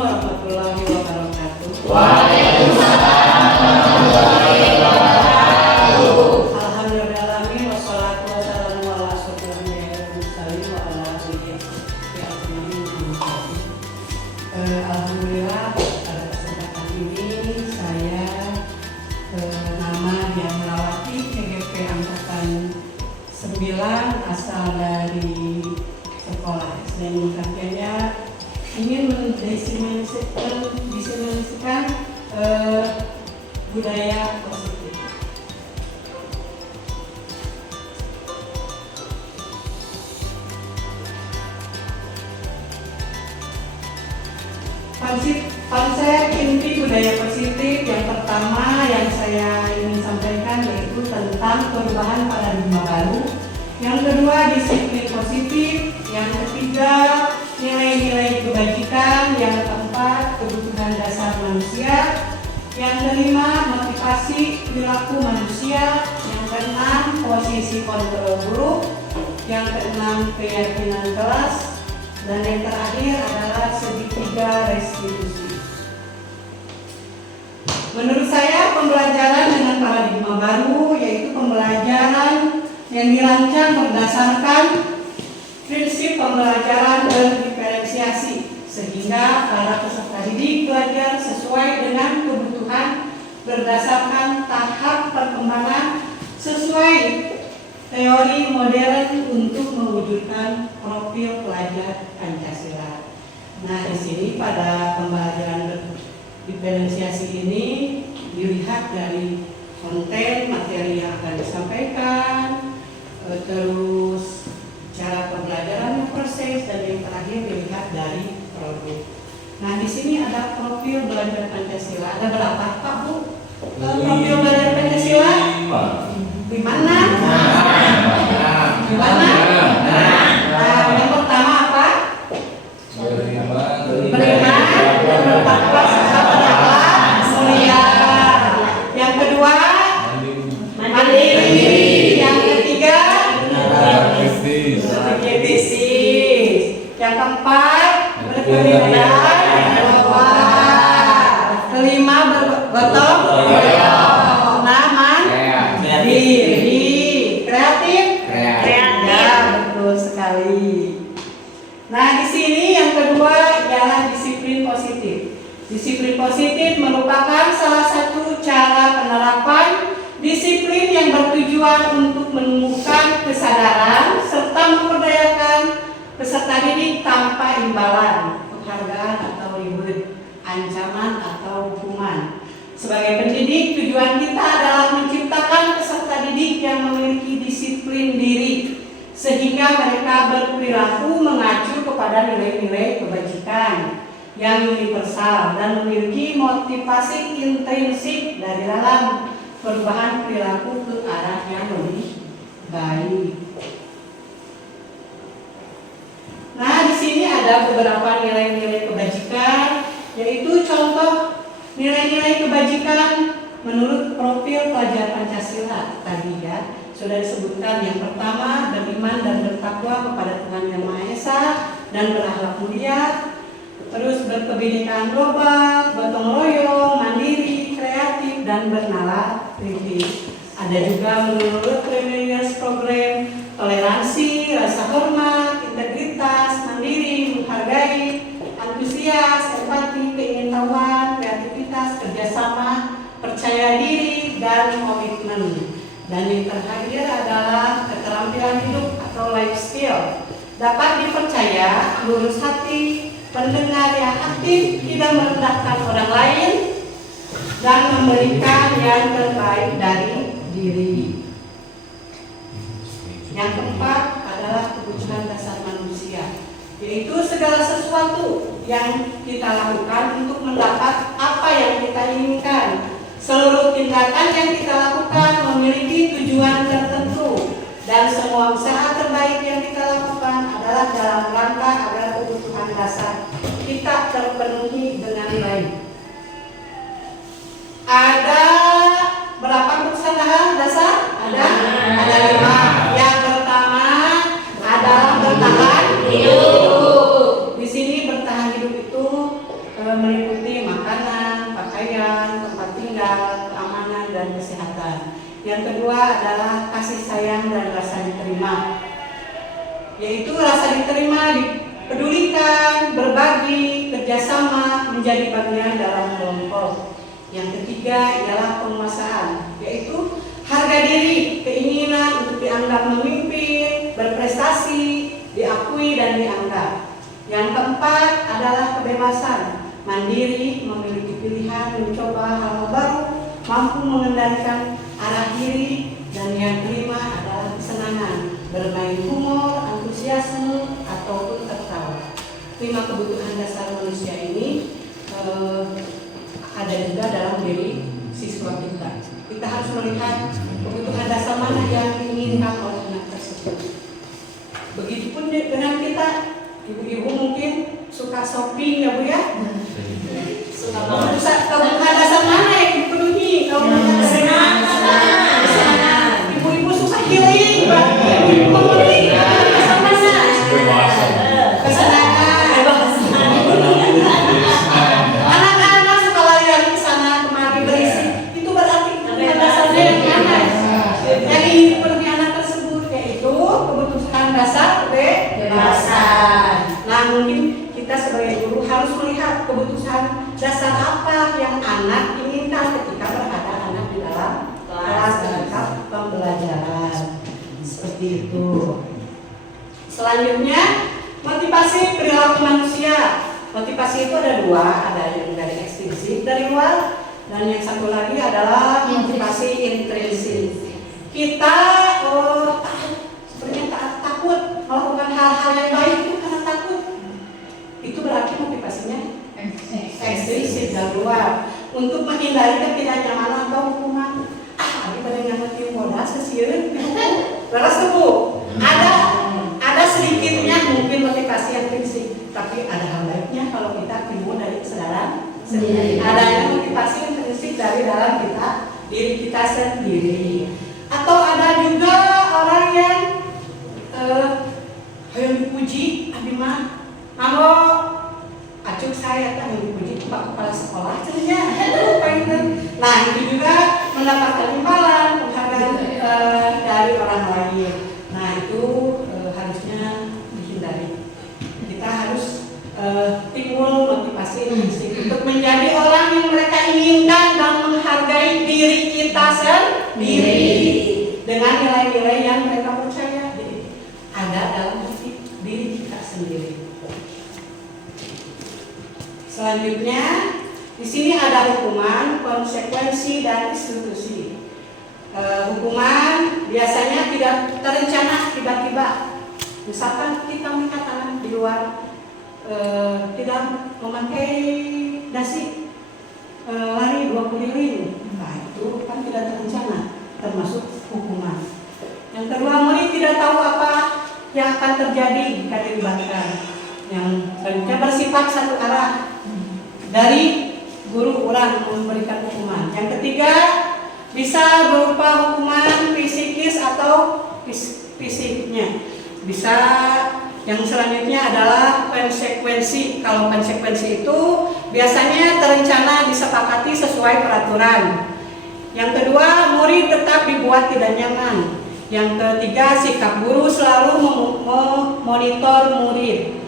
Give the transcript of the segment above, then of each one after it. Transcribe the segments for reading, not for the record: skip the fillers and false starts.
warahmatullahi wabarakatuh. Alhamdulillahirrahmanirrahim. Wassalatu wassalamu ala asyrofil anbiya'i wal mursalin wa ala alihi wa sahbihi. Alhamdulillah pada kesempatan ini saya nama Dian Melawati, CGP angkatan 9 asal dari sekolah SD Mungkaknya, ingin mendiseminasikan budaya positif. Konsep inti budaya positif yang pertama yang saya ingin sampaikan yaitu tentang perubahan paradigma baru. Yang kedua, disiplin positif. Yang ketiga, nilai-nilai kebajikan. Yang keempat, kebutuhan dasar manusia. Yang kelima, motivasi perilaku manusia. Yang keenam, posisi kontrol buruk. Yang keenam, keyakinan kelas. Dan yang terakhir adalah segitiga restitusi. Menurut saya, pembelajaran dengan paradigma baru yaitu pembelajaran yang dirancang berdasarkan prinsip pembelajaran berdiferensiasi, sehingga para peserta didik belajar sesuai dengan kebutuhan berdasarkan tahap perkembangan sesuai teori modern untuk mewujudkan profil pelajar Pancasila. Nah, di sini pada pembelajaran diferensiasi ini dilihat dari konten materi yang akan disampaikan, terus cara pembelajaran proses, dan yang terakhir dilihat dari produk. Nah, di sini ada profil belajar Pancasila. Ada berapa, Pak, Bu? Profil belajar Pancasila? Di mana? Di mana? Nah, yang pertama apa? Beriman, bertakwa, mulia. Yang kedua, mandiri. Yang ketiga, kritis. Yang keempat, berkelindahan. Kelima, bergotong royong. Mandiri. Kreatif. Ya, betul sekali. Nah, di sini yang kedua ialah disiplin positif. Disiplin positif merupakan salah satu cara penerapan disiplin yang bertujuan untuk menumbuhkan kesadaran serta memberdayakan peserta didik tanpa imbalan, penghargaan atau reward, ancaman atau hukuman. Sebagai pendidik, tujuan kita adalah menciptakan peserta didik yang memiliki disiplin diri, sehingga mereka berperilaku mengacu kepada nilai-nilai kebajikan yang universal dan memiliki motivasi intrinsik dari dalam perubahan perilaku ke arah yang lebih baik. Nah, di sini ada beberapa nilai-nilai kebajikan, yaitu contoh nilai-nilai kebajikan menurut profil pelajar Pancasila tadi ya. Sudah disebutkan yang pertama, beriman dan bertakwa kepada Tuhan Yang Maha Esa dan berakhlak mulia. Terus berkebinekaan global, gotong royong, mandiri, kreatif, dan bernalar kritis. Ada juga menurut Previous Program, toleransi, rasa hormat, integritas, mandiri, menghargai, antusias, empati, keingintahuan, kreativitas, kerjasama, percaya diri, dan komitmen. Dan yang terakhir adalah keterampilan hidup atau life skill. Dapat dipercaya, lurus hati, pendengar yang aktif, tidak merendahkan orang lain, dan memberikan yang terbaik dari diri. Yang keempat adalah kebutuhan dasar manusia, yaitu segala sesuatu yang kita lakukan untuk mendapat apa yang kita inginkan. Seluruh tindakan yang kita lakukan memiliki tujuan tertentu, dan semua usaha terbaik yang kita lakukan adalah dalam rangka agar kebutuhan dasar kita terpenuhi dengan baik. Ada berapa kebutuhan dasar? Ada 5. Yang pertama adalah bertahan hidup. Di sini bertahan hidup itu meliputi makanan, pakaian, tempat tinggal, keamanan, dan kesehatan. Yang kedua adalah kasih sayang dan rasa diterima, yaitu rasa diterima, dipedulikan, berbagi, kerjasama, menjadi bagian dalam kelompok. Yang ketiga ialah penguasaan, yaitu harga diri, keinginan untuk dianggap memimpin, berprestasi, diakui dan dianggap. Yang keempat adalah kebebasan, mandiri, memiliki pilihan, mencoba hal baru, mampu mengendalikan arah diri. Dan yang kelima adalah kesenangan, bermain humor, antusiasme, ataupun tertawa. 5 kebutuhan dasar manusia ini ada juga dalam diri siswa kita. Kita harus melihat kebutuhan dasar mana yang diinginkan oleh anak tersebut. Begitupun dengan kita, ibu-ibu mungkin suka shopping ya Bu ya? Kebutuhan dasar mana yang dipenuhi? Ibu-ibu suka healing, memenuhi dasar mana? Kesenangan. Anak-anak suka lari ke sana kemari berisik. Itu berarti kebutuhan dasarnya yang mana? Yang ingin dipenuhi anak tersebut yaitu kebutuhan dasar kebebasan. Nah, mungkin kita sebagai guru harus melihat kebutuhan dasar apa yang anak inginkan ketika berada anak di dalam kelas ketika pembelajaran. Seperti itu. Selanjutnya, motivasi perilaku manusia. Motivasi itu ada 2, ada yang dari ekstrinsik dari luar, dan yang satu lagi adalah motivasi intrinsik. Kita sebenarnya takut melakukan hal-hal yang baik itu karena takut. Itu berarti motivasinya ekstrinsik dari luar, untuk menghindari ketidaknyamanan atau hukuman. Abi pada ngamati bodas sesieun, leres Bu. Ada sedikitnya mungkin motivasi intrinsik, tapi ada hal baiknya kalau kita timbul dari kesadaran sendiri. Adanya motivasi intrinsik dari dalam diri kita sendiri. Atau ada juga orang yang yang dipuji, abi mah kalau acung saya kan yang dipuji Pak Kepala Sekolah cerita. Nah, itu juga mendapatkan imbalan, penghargaan dari orang lain. Nah, itu harusnya dihindari. Kita harus timbul motivasi untuk menjadi orang yang mereka inginkan dan menghargai diri kita sendiri dengan nilai-nilai yang mereka percaya ada dalam diri kita sendiri. Selanjutnya, di sini ada hukuman, konsekuensi, dan institusi. Hukuman biasanya tidak terencana tiba-tiba. Misalkan kita melihat anak di luar tidak memakai dasi, lari 2 keliling, nah itu kan tidak terencana, termasuk hukuman. Yang kedua, murid tidak tahu apa yang akan terjadi jika dilibatkan. Yang selanjutnya bersifat satu arah dari guru orang memberikan hukuman. Yang ketiga, bisa berupa hukuman fisikis atau fisiknya. Bisa. Yang selanjutnya adalah konsekuensi. Kalau konsekuensi itu biasanya terencana, disepakati sesuai peraturan. Yang kedua, murid tetap dibuat tidak nyaman. Yang ketiga, sikap guru selalu memonitor murid.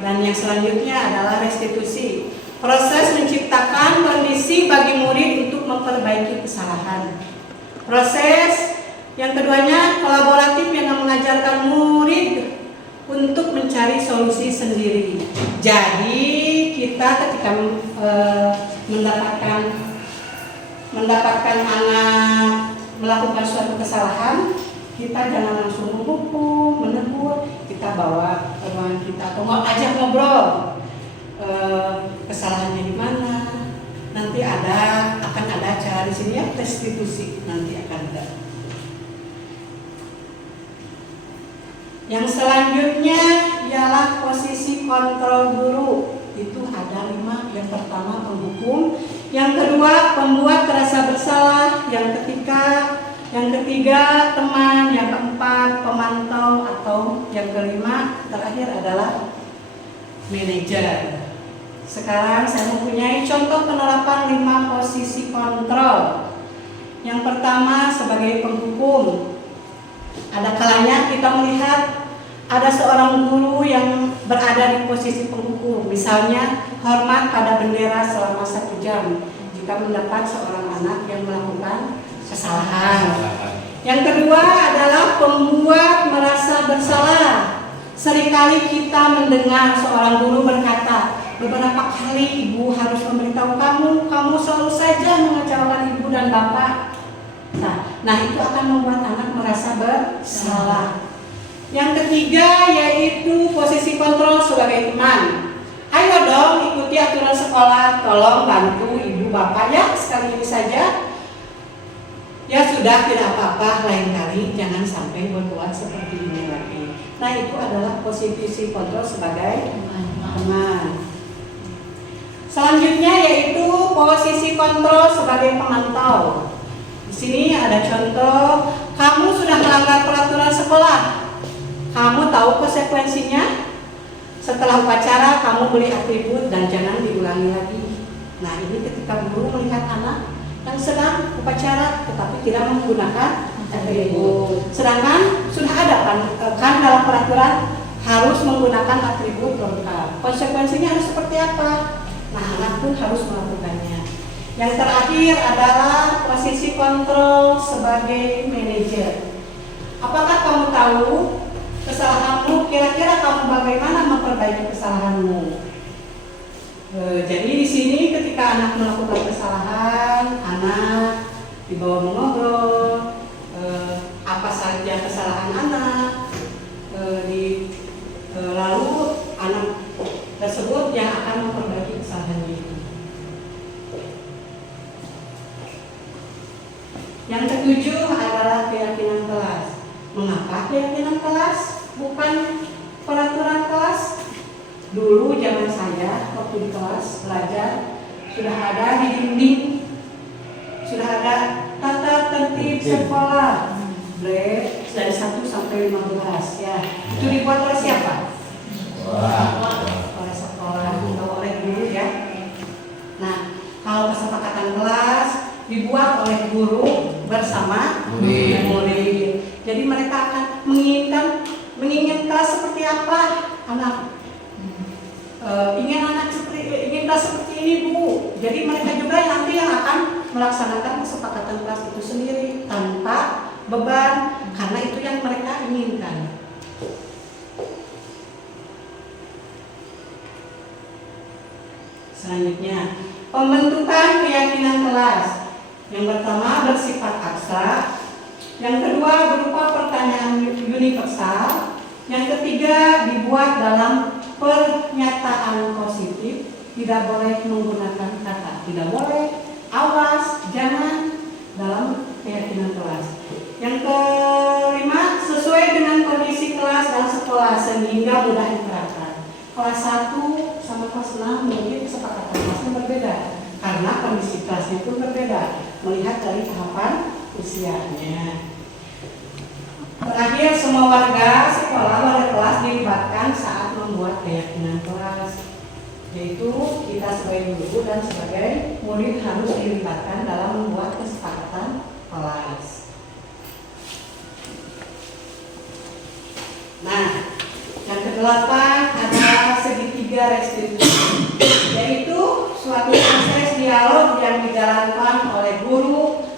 Dan yang selanjutnya adalah restitusi. Proses menciptakan kondisi bagi murid untuk memperbaiki kesalahan. Proses yang keduanya kolaboratif yang mengajarkan murid untuk mencari solusi sendiri. Jadi kita ketika mendapatkan anak melakukan suatu kesalahan, kita jangan langsung menghukum, menegur. Kita bawa ke ruangan kita atau ajak ngobrol. Kesalahannya di mana? Nanti akan ada cara di sini ya, restitusi nanti akan ada. Yang selanjutnya ialah posisi kontrol guru. Itu ada 5. Yang pertama penghukum, yang kedua pembuat terasa bersalah, yang ketiga teman, yang keempat pemantau, atau yang kelima terakhir adalah manajer. Sekarang saya mempunyai contoh penerapan 5 posisi kontrol. Yang pertama sebagai penghukum. Ada kalanya kita melihat ada seorang guru yang berada di posisi penghukum. Misalnya hormat pada bendera selama 1 jam jika mendapat seorang anak yang melakukan kesalahan. Yang kedua adalah pembuat merasa bersalah. Seringkali kita mendengar seorang guru berkata, beberapa kali ibu harus memberitahu kamu selalu saja mengecewakan ibu dan bapak. Nah itu akan membuat anak merasa bersalah. Yang ketiga yaitu posisi kontrol sebagai teman. Ayo dong ikuti aturan sekolah, tolong bantu ibu bapak ya sekali ini saja. Ya sudah tidak apa-apa, lain kali jangan sampai berbuat seperti ini lagi. Nah itu adalah posisi kontrol sebagai teman. Selanjutnya yaitu posisi kontrol sebagai pemantau. Di sini ada contoh, kamu sudah melanggar peraturan sekolah. Kamu tahu konsekuensinya? Setelah upacara kamu beli atribut dan jangan diulangi lagi. Nah ini ketika guru melihat anak yang sedang upacara tetapi tidak menggunakan atribut. Sedangkan sudah ada kan dalam peraturan harus menggunakan atribut lengkap. Konsekuensinya harus seperti apa? Nah anak pun harus melakukannya. Yang terakhir adalah posisi kontrol sebagai manajer. Apakah kamu tahu kesalahanmu? Kira-kira kamu bagaimana memperbaiki kesalahanmu? Jadi di sini ketika anak melakukan kesalahan, anak dibawa mengobrol apa saja kesalahan anak, lalu anak tersebut yang akan memperbaiki kesalahannya itu. Yang ketujuh adalah keyakinan kelas. Mengapa keyakinan kelas bukan peraturan kelas? Dulu zaman saya waktu di kelas belajar sudah ada di dinding, sudah ada tata tertib sekolah dari 1 sampai 15 ya. Itu dibuat oleh siapa? Oleh sekolah atau oleh guru ya. Nah kalau kesepakatan kelas dibuat oleh guru bersama murid. Jadi mereka akan menginginkan kelas seperti apa anak. Ingin kelas seperti ini Bu. Jadi mereka juga nanti yang akan melaksanakan kesepakatan kelas itu sendiri tanpa beban karena itu yang mereka inginkan. Selanjutnya pembentukan keyakinan kelas. Yang pertama bersifat abstrak, yang kedua berupa pertanyaan universal, yang ketiga dibuat dalam pernyataan positif, tidak boleh menggunakan kata tidak boleh, awas, jangan dalam keyakinan kelas. Yang kelima sesuai dengan kondisi kelas dan sekolah sehingga mudah diterapkan. Kelas 1 sama kelas 6 mungkin kesepakatan kelasnya berbeda karena kondisi kelasnya pun berbeda melihat dari tahapan usianya. Terakhir, semua warga sekolah, warga kelas dilibatkan saat membuat keyakinan kelas, yaitu kita sebagai guru dan sebagai murid harus dilibatkan dalam membuat kesepakatan kelas. Nah, yang kedelapan adalah segitiga restitusi, yaitu suatu proses dialog yang dijalankan oleh guru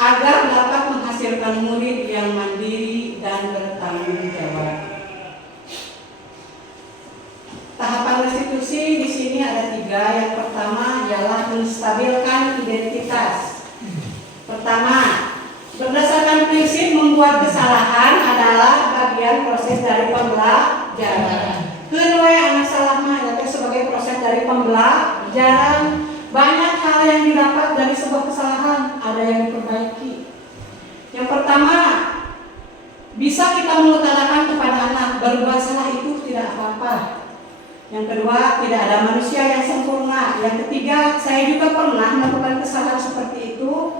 agar dapat menghasilkan murid yang mandiri dan bertanggung jawab. Tahapan restitusi di sini ada 3. Yang pertama ialah menstabilkan identitas. Pertama, berdasarkan prinsip membuat kesalahan adalah bagian proses dari pembelajaran. Kedua, anak salah mah sebagai proses dari pembelajaran. Banyak hal yang didapat dari sebuah kesalahan, ada yang diperbaiki. Yang pertama, bisa kita mengutarakan kepada anak berbuat salah itu tidak apa-apa. Yang kedua, tidak ada manusia yang sempurna. Yang ketiga, saya juga pernah melakukan kesalahan seperti itu.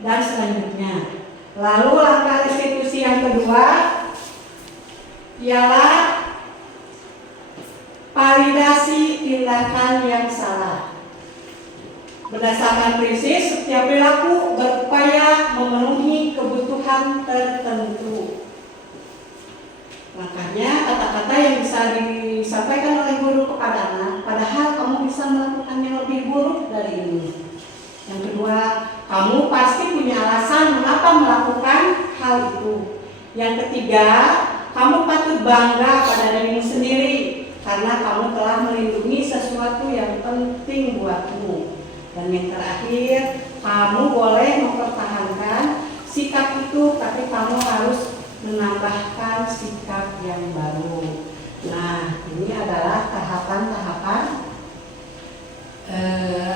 Dan selanjutnya, lalu langkah restitusi yang kedua ialah validasi tindakan yang salah. Berdasarkan prinsip, setiap perilaku berupaya memenuhi kebutuhan tertentu. Makanya kata-kata yang bisa disampaikan oleh guru kepada anak, padahal kamu bisa melakukan yang lebih buruk dari ini. Yang kedua, kamu pasti punya alasan mengapa melakukan hal itu. Yang ketiga, kamu patut bangga pada dirimu sendiri karena kamu telah melindungi sesuatu yang penting buatmu. Dan yang terakhir, kamu boleh mempertahankan sikap itu, tapi kamu harus menambahkan sikap yang baru. Nah, ini adalah tahapan-tahapan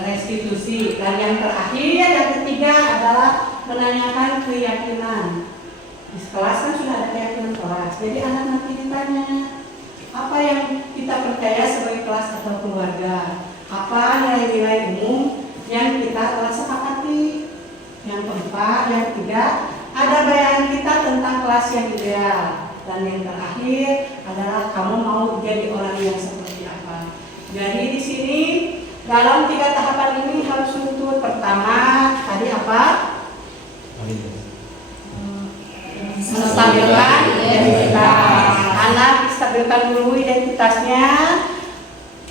restitusi. Dan yang terakhir, yang ketiga adalah menanyakan keyakinan. Di kelas kan sudah ada keyakinan kelas. Jadi anak nanti ditanya, apa yang kita percaya sebagai kelas atau keluarga? Apa nilai-nilai umum yang kita telah sepakati? Yang keempat, yang ketiga, ada bayangan kita tentang kelas yang ideal. Dan yang terakhir adalah kamu mau jadi orang yang seperti apa. Jadi di sini dalam 3 tahapan ini harus tuntut. Pertama, tadi apa? Menstabilkan identitas. Anak distabilkan dulu identitasnya,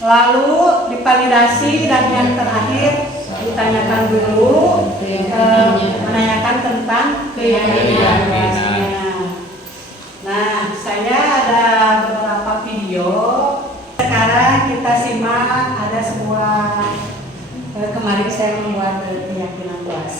lalu divalidasi, dan yang terakhir ditanyakan dulu, menanyakan tentang keyakinannya. Nah, saya ada beberapa video. Sekarang kita simak, ada sebuah kemarin saya membuat keyakinan kelas.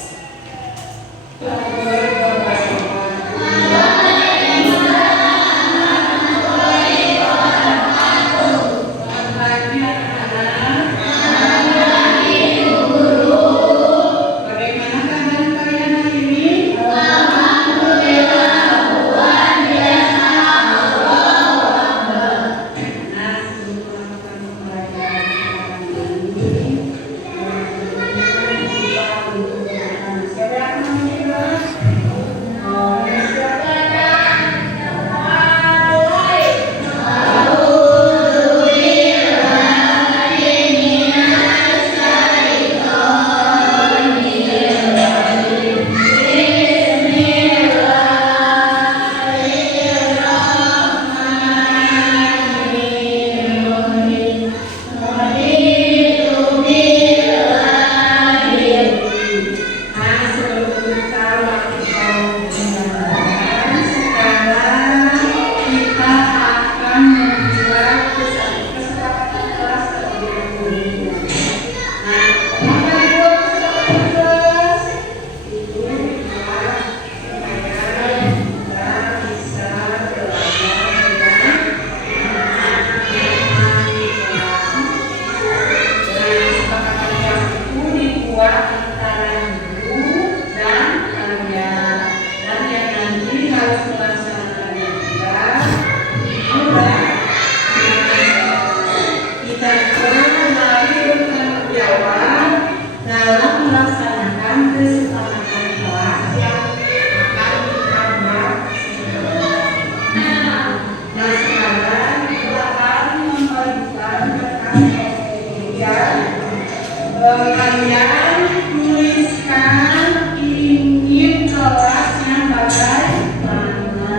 Kalian tuliskan ingin kelas yang bagaimana,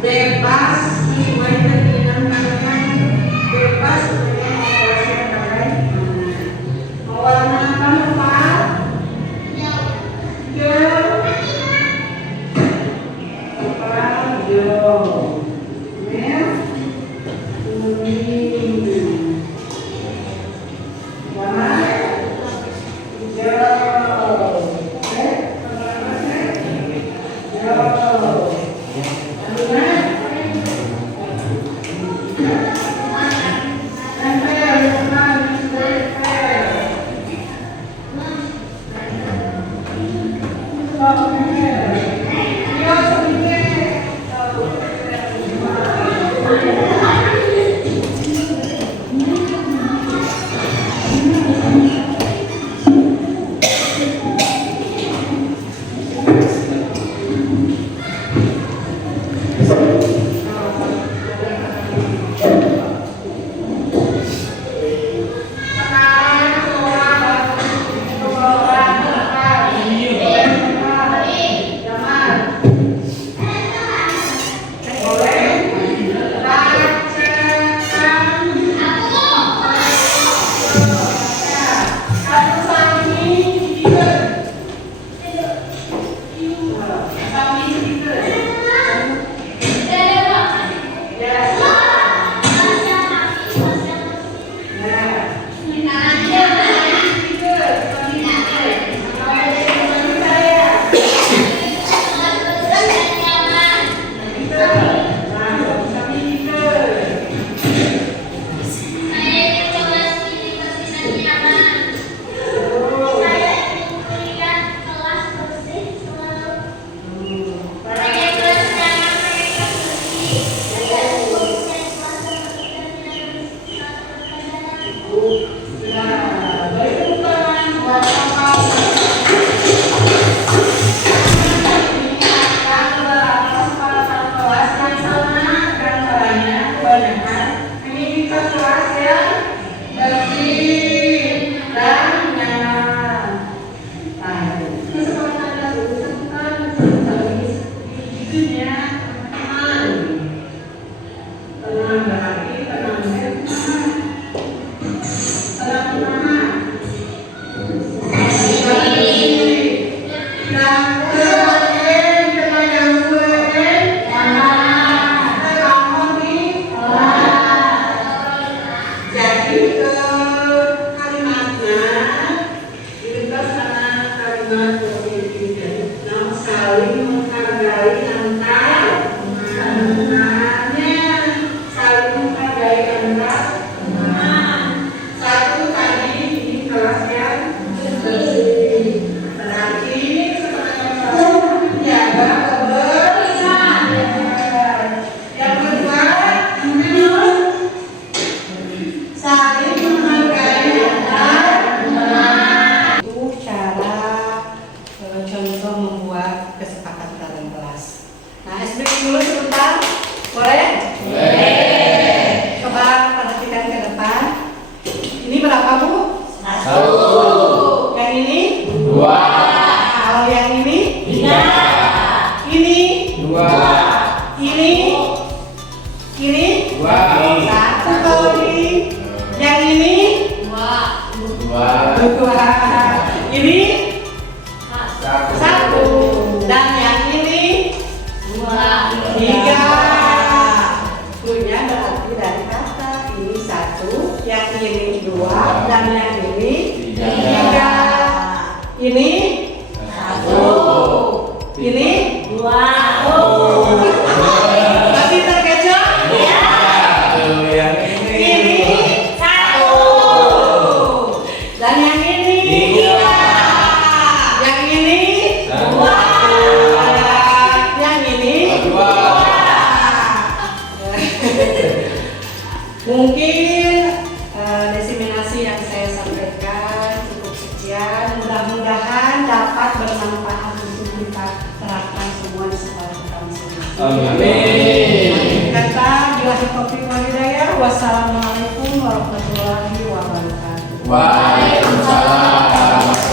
bebas sesuai keinginan kalian, bebas dengan kelas yang bagaimana. Mau warna apa Pak? Hijau. Apa hijau? Merah. Kuning. Wassalamualaikum warahmatullahi wabarakatuh. Waalaikumsalam.